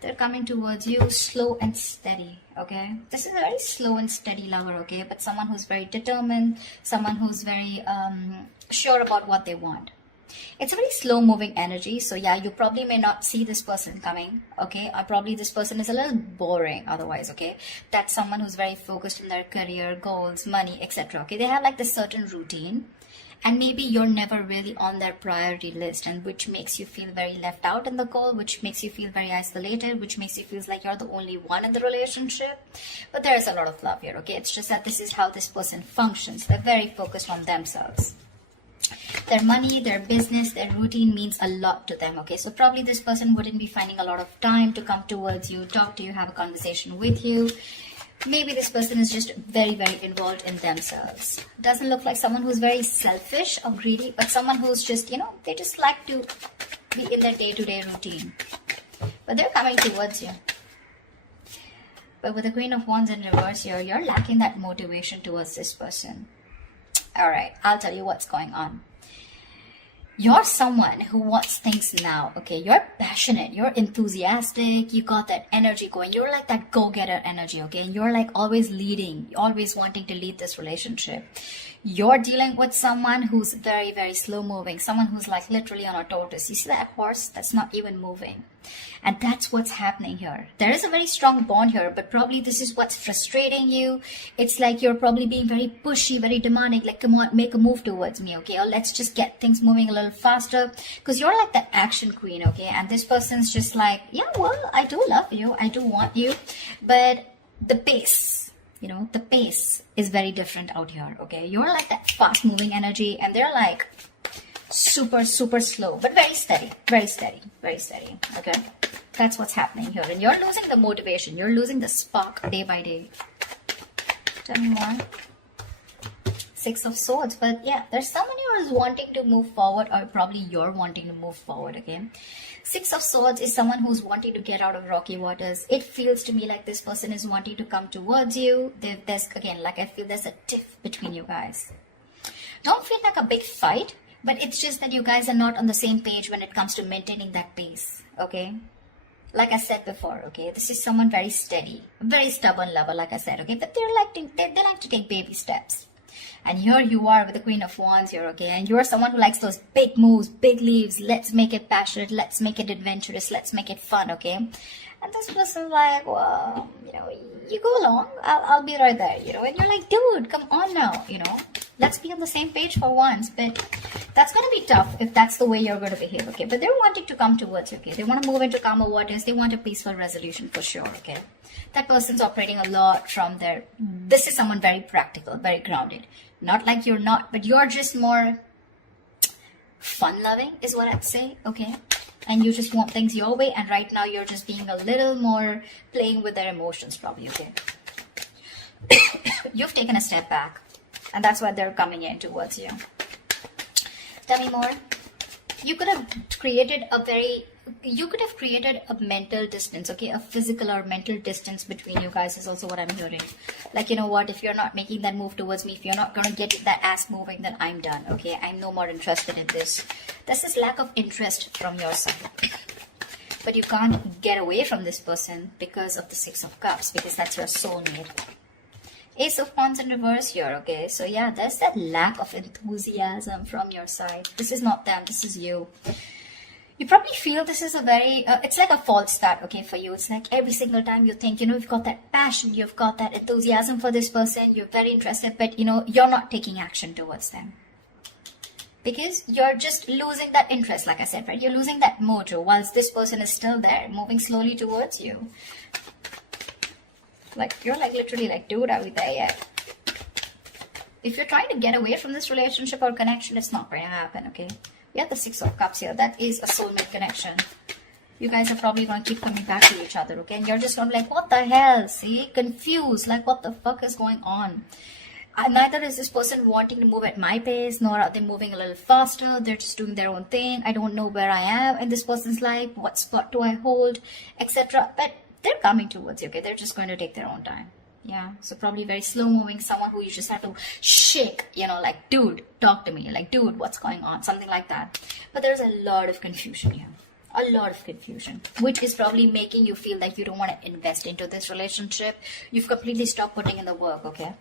They're coming towards you slow and steady, okay? This is a very slow and steady lover, okay? But someone who's very determined, someone who's very sure about what they want. It's a very slow moving energy, so yeah, you probably may not see this person coming, okay? Or probably this person is a little boring otherwise, okay? That's someone who's very focused on their career, goals, money, etc. Okay, they have like this certain routine, and maybe you're never really on their priority list, and which makes you feel very left out in the goal, which makes you feel very isolated, which makes you feel like you're the only one in the relationship. But there is a lot of love here, okay? It's just that this is how this person functions. They're very focused on themselves. Their money, their business, their routine means a lot to them, okay? So probably this person wouldn't be finding a lot of time to come towards you, talk to you, have a conversation with you. Maybe this person is just very, very involved in themselves. Doesn't look like someone who's very selfish or greedy, but someone who's just, you know, they just like to be in their day-to-day routine. But they're coming towards you. But with the Queen of Wands in reverse here, you're lacking that motivation towards this person. All right, I'll tell you what's going on. You're someone who wants things now, okay? You're passionate, you're enthusiastic, you got that energy going. You're like that go-getter energy, okay? You're like always leading, always wanting to lead this relationship. You're dealing with someone who's very, very slow moving, someone who's like literally on a tortoise. You see that horse that's not even moving? And that's what's happening here. There is a very strong bond here, but probably this is what's frustrating you. It's like you're probably being very pushy, very demanding, like, come on, make a move towards me, okay? Or let's just get things moving a little faster, because you're like the action queen, okay? And this person's just like, yeah, well, I do love you, I do want you, but the pace, you know, the pace is very different out here, okay? You're like that fast moving energy, and they're like super, super slow, but very steady, very steady, very steady, okay? That's what's happening here. And you're losing the motivation. You're losing the spark day by day. Tell me more. Six of Swords. But yeah, there's someone who is wanting to move forward, or probably you're wanting to move forward, okay? Six of Swords is someone who's wanting to get out of rocky waters. It feels to me like this person is wanting to come towards you. There's, again, like I feel there's a tiff between you guys. Don't feel like a big fight, but it's just that you guys are not on the same page when it comes to maintaining that pace, okay? Like I said before, okay, this is someone very steady, very stubborn lover, like I said, okay, but they like to take baby steps. And here you are with the Queen of Wands here, okay, and you're someone who likes those big moves, big leaves. Let's make it passionate, let's make it adventurous, let's make it fun, okay? And this person's like, well, you know, you go along, I'll be right there, you know, and you're like, dude, come on now, you know, let's be on the same page for once. But that's going to be tough if that's the way you're going to behave, okay? But they're wanting to come towards you, okay? They want to move into calmer waters. They want a peaceful resolution for sure, okay? That person's operating a lot from their... This is someone very practical, very grounded. Not like you're not, but you're just more fun-loving is what I'd say, okay? And you just want things your way, and right now you're just being a little more playing with their emotions probably, okay? You've taken a step back, and that's why they're coming in towards you. Tell me more. You could have created a mental distance, okay? A physical or mental distance between you guys is also what I'm hearing. Like, you know what, if you're not making that move towards me, if you're not going to get that ass moving, then I'm done, okay? I'm no more interested in this. This is lack of interest from your side. But you can't get away from this person because of the Six of Cups, because that's your soulmate. Ace of Wands in reverse here, okay? So yeah, there's that lack of enthusiasm from your side. This is not them, this is you. You probably feel this is a very, it's like a false start, okay, for you. It's like every single time you think, you know, you've got that passion, you've got that enthusiasm for this person, you're very interested, but, you know, you're not taking action towards them. Because you're just losing that interest, like I said, right? You're losing that mojo, whilst this person is still there, moving slowly towards you. Like, you're like literally like, dude, are we there yet? If you're trying to get away from this relationship or connection, it's not going to happen, okay? We have the Six of Cups here. That is a soulmate connection. You guys are probably going to keep coming back to each other, okay? And you're just going to be like, what the hell? See? Confused. Like, what the fuck is going on? Neither is this person wanting to move at my pace, nor are they moving a little faster. They're just doing their own thing. I don't know where I am in this person's life. What spot do I hold? Etc. But they're coming towards you, okay? They're just going to take their own time. Yeah, so probably very slow moving, someone who you just have to shake, you know, like, dude, talk to me, like, dude, what's going on, something like that. But there's a lot of confusion here. A lot of confusion, which is probably making you feel like you don't want to invest into this relationship. You've completely stopped putting in the work, okay?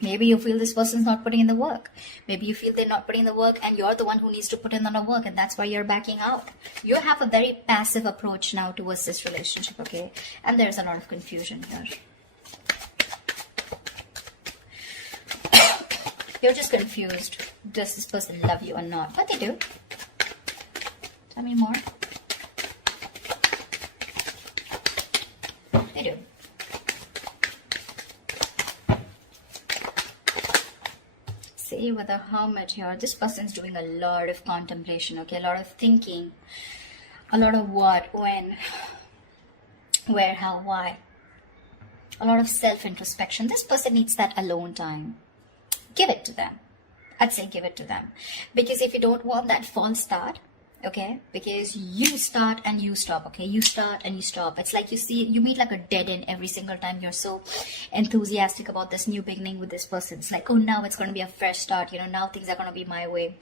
Maybe you feel this person's not putting in the work. Maybe you feel they're not putting in the work and you're the one who needs to put in the work, and that's why you're backing out. You have a very passive approach now towards this relationship, okay? And there's a lot of confusion here. You're just confused. Does this person love you or not? But they do. Tell me more. They do. See, with the Hermit here, this person's doing a lot of contemplation, okay? A lot of thinking. A lot of what, when, where, how, why. A lot of self-introspection. This person needs that alone time. Give it to them. I'd say give it to them. Because if you don't want that false start, okay, because you start and you stop, okay, you start and you stop. It's like you meet like a dead end every single time. You're so enthusiastic about this new beginning with this person. It's like, oh, now it's going to be a fresh start, you know, now things are going to be my way.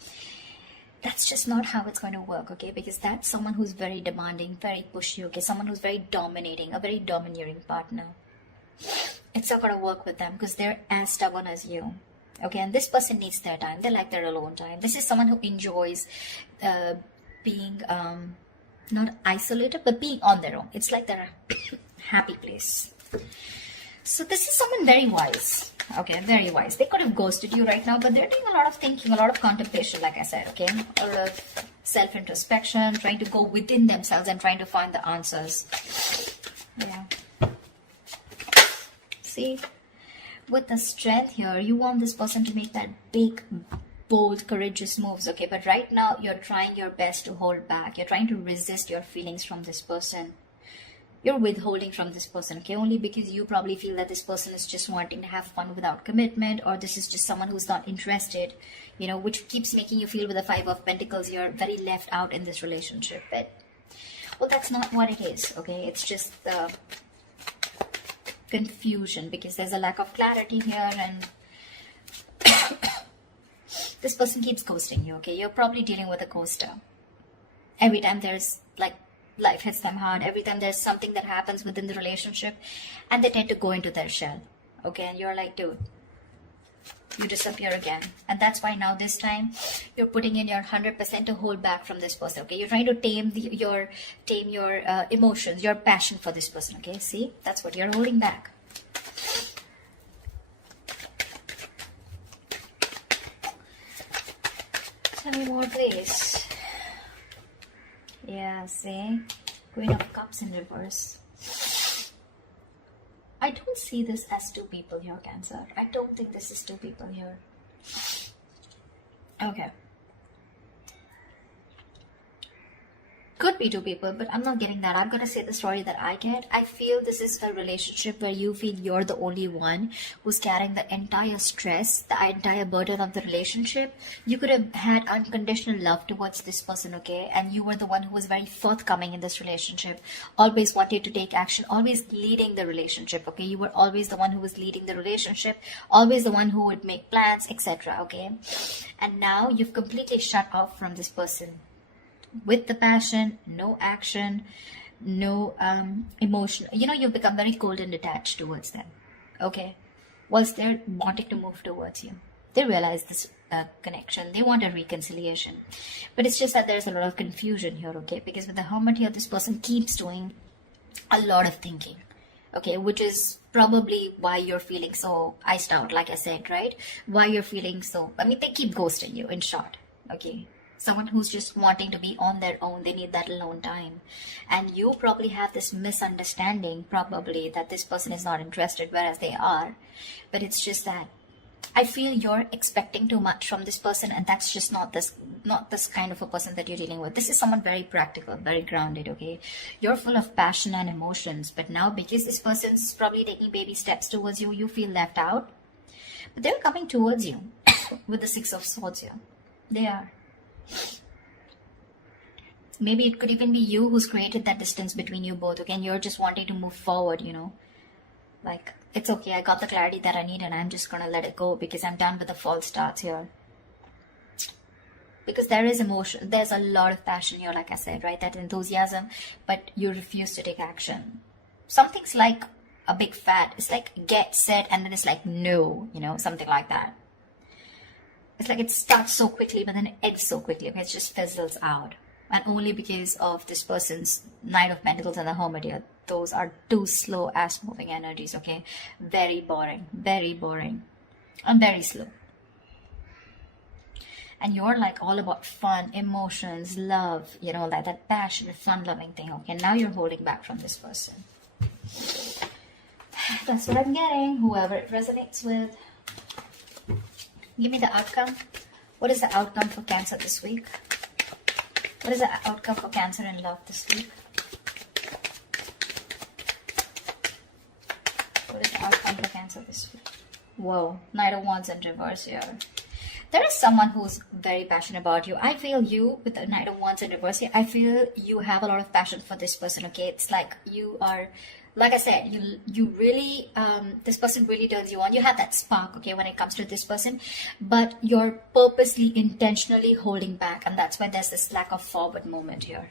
That's just not how it's going to work, okay, because that's someone who's very demanding, very pushy, okay, someone who's very dominating, a very domineering partner. It's not going to work with them because they're as stubborn as you. Okay, and this person needs their time. They like their alone time. This is someone who enjoys being not isolated, but being on their own. It's like their happy place. So this is someone very wise. Okay, very wise. They could have ghosted you right now, but they're doing a lot of thinking, a lot of contemplation, like I said, okay? A lot of self-introspection, trying to go within themselves and trying to find the answers. Yeah. See? With the Strength here, you want this person to make that big, bold, courageous moves, okay? But right now, you're trying your best to hold back. You're trying to resist your feelings from this person. You're withholding from this person, okay? Only because you probably feel that this person is just wanting to have fun without commitment, or this is just someone who's not interested, you know, which keeps making you feel with the Five of Pentacles, you're very left out in this relationship. But, well, that's not what it is, okay? It's just the confusion because there's a lack of clarity here, and this person keeps ghosting you, okay? You're probably dealing with a ghoster. Every time there's like life hits them hard, every time there's something that happens within the relationship, and they tend to go into their shell, okay? And you're like, dude, you disappear again. And that's why now this time you're putting in your 100% to hold back from this person, okay? You're trying to tame your emotions, your passion for this person, okay? See, that's what you're holding back. Tell me more, please. Yeah, see, Queen of Cups in reverse. I don't see this as two people here, Cancer. I don't think this is two people here. Okay. Could be two people, but I'm not getting that. I'm going to say the story that I get. I feel this is a relationship where you feel you're the only one who's carrying the entire stress, the entire burden of the relationship. You could have had unconditional love towards this person, okay? And you were the one who was very forthcoming in this relationship, always wanted to take action, always leading the relationship, okay? You were always the one who was leading the relationship, always the one who would make plans, etc., okay? And now you've completely shut off from this person. With the passion, no action, no emotion. You know, you become very cold and detached towards them, okay? Whilst they're wanting to move towards you. They realize this connection. They want a reconciliation. But it's just that there's a lot of confusion here, okay? Because with the Hermit here, this person keeps doing a lot of thinking, okay? Which is probably why you're feeling so iced out, like I said, right? Why you're feeling so... I mean, they keep ghosting you, in short, okay? Someone who's just wanting to be on their own. They need that alone time. And you probably have this misunderstanding, probably, that this person is not interested, whereas they are. But it's just that I feel you're expecting too much from this person, and that's just not this kind of a person that you're dealing with. This is someone very practical, very grounded, okay? You're full of passion and emotions, but now because this person's probably taking baby steps towards you, you feel left out. But they're coming towards you with the Six of Swords here. They are. Maybe it could even be you who's created that distance between you both, okay? And you're just wanting to move forward, you know? Like, it's okay, I got the clarity that I need and I'm just gonna let it go because I'm done with the false starts here. Because there is emotion, there's a lot of passion here, like I said, right? That enthusiasm, but you refuse to take action. Something's like a big fat, it's like get set and then it's like no, you know, something like that. It's like it starts so quickly but then it ends so quickly, okay? It just fizzles out. And only because of this person's Knight of Pentacles and the Hermit here. Those are two slow ass moving energies, okay? Very boring and very slow. And you're like all about fun, emotions, love, you know, like that passion, fun loving thing, okay? Now you're holding back from this person. That's what I'm getting. Whoever it resonates with. Give me the outcome. What is the outcome for Cancer this week? What is the outcome for Cancer in love this week? What is the outcome for Cancer this week? Whoa, Knight of Wands in reverse here. There is someone who's very passionate about you. I feel you with the Knight of Wands in reverse here. I feel you have a lot of passion for this person, okay? It's like you are, like I said, you really, this person really turns you on. You have that spark, okay, when it comes to this person, but you're purposely, intentionally holding back, and that's why there's this lack of forward movement here.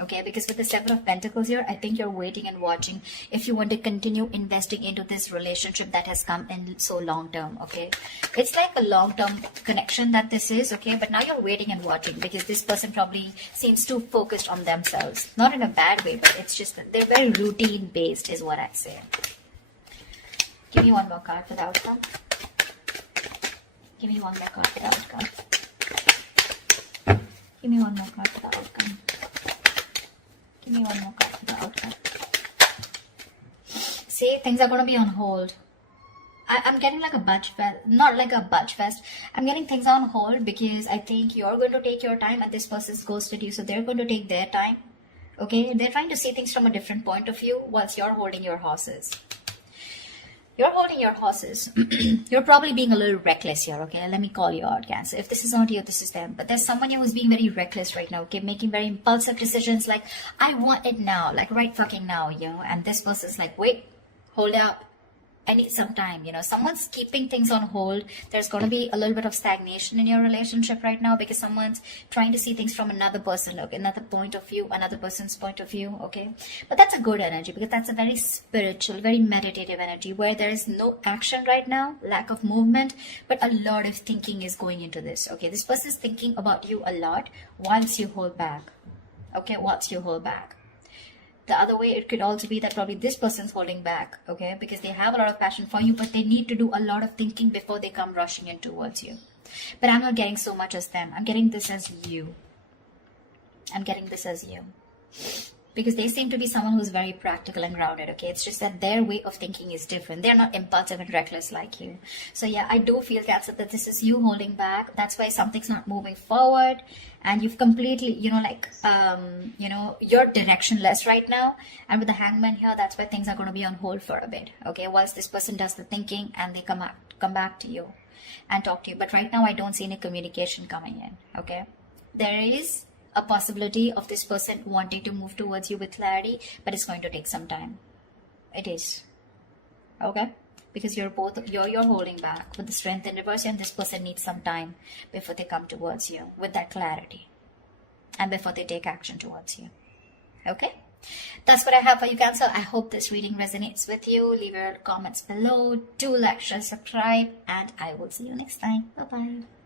Okay, because with the Seven of Pentacles here, I think you're waiting and watching if you want to continue investing into this relationship that has come in so long term, okay? It's like a long-term connection that this is, okay? But now you're waiting and watching because this person probably seems too focused on themselves. Not in a bad way, but it's just that they're very routine-based is what I'd say. Give me one more card for the outcome. Give me one more card for the outcome. Give me one more card for the outcome. Give me one more card for the outcome. See, things are going to be on hold. I'm getting like a budge fest, not like a budge fest. I'm getting things on hold because I think you're going to take your time and this person's ghosted you. So they're going to take their time. Okay, they're trying to see things from a different point of view whilst you're holding your horses. You're holding your horses. You're probably being a little reckless here, okay? Let me call you out, Cancer. If this is not you, this is them. But there's someone here who's being very reckless right now, okay? Making very impulsive decisions like, I want it now, like right fucking now, you know? And this person's like, wait, hold up. I need some time, you know? Someone's keeping things on hold. There's going to be a little bit of stagnation in your relationship right now because someone's trying to see things from another person, okay? Another point of view, another person's point of view, okay? But that's a good energy because that's a very spiritual, very meditative energy where there is no action right now, lack of movement, but a lot of thinking is going into this, okay? This person's thinking about you a lot once you hold back, okay? Once you hold back. The other way, it could also be that probably this person's holding back, okay? Because they have a lot of passion for you, but they need to do a lot of thinking before they come rushing in towards you. But I'm not getting so much as them. I'm getting this as you. I'm getting this as you. Because they seem to be someone who's very practical and grounded, okay? It's just that their way of thinking is different. They're not impulsive and reckless like you. So yeah, I do feel, Cancer, that this is you holding back. That's why something's not moving forward. And you've completely, you know, like, you know, you're directionless right now. And with the Hangman here, that's why things are going to be on hold for a bit, okay? Once this person does the thinking and they come back to you and talk to you. But right now, I don't see any communication coming in, okay? There is a possibility of this person wanting to move towards you with clarity, but it's going to take some time. It is, okay? Because you're holding back with the Strength in reverse, and this person needs some time before they come towards you with that clarity and before they take action towards you. Okay, that's what I have for you, Cancer. I hope this reading resonates with you. Leave your comments below. Do like, share, subscribe, and I will see you next time. Bye bye.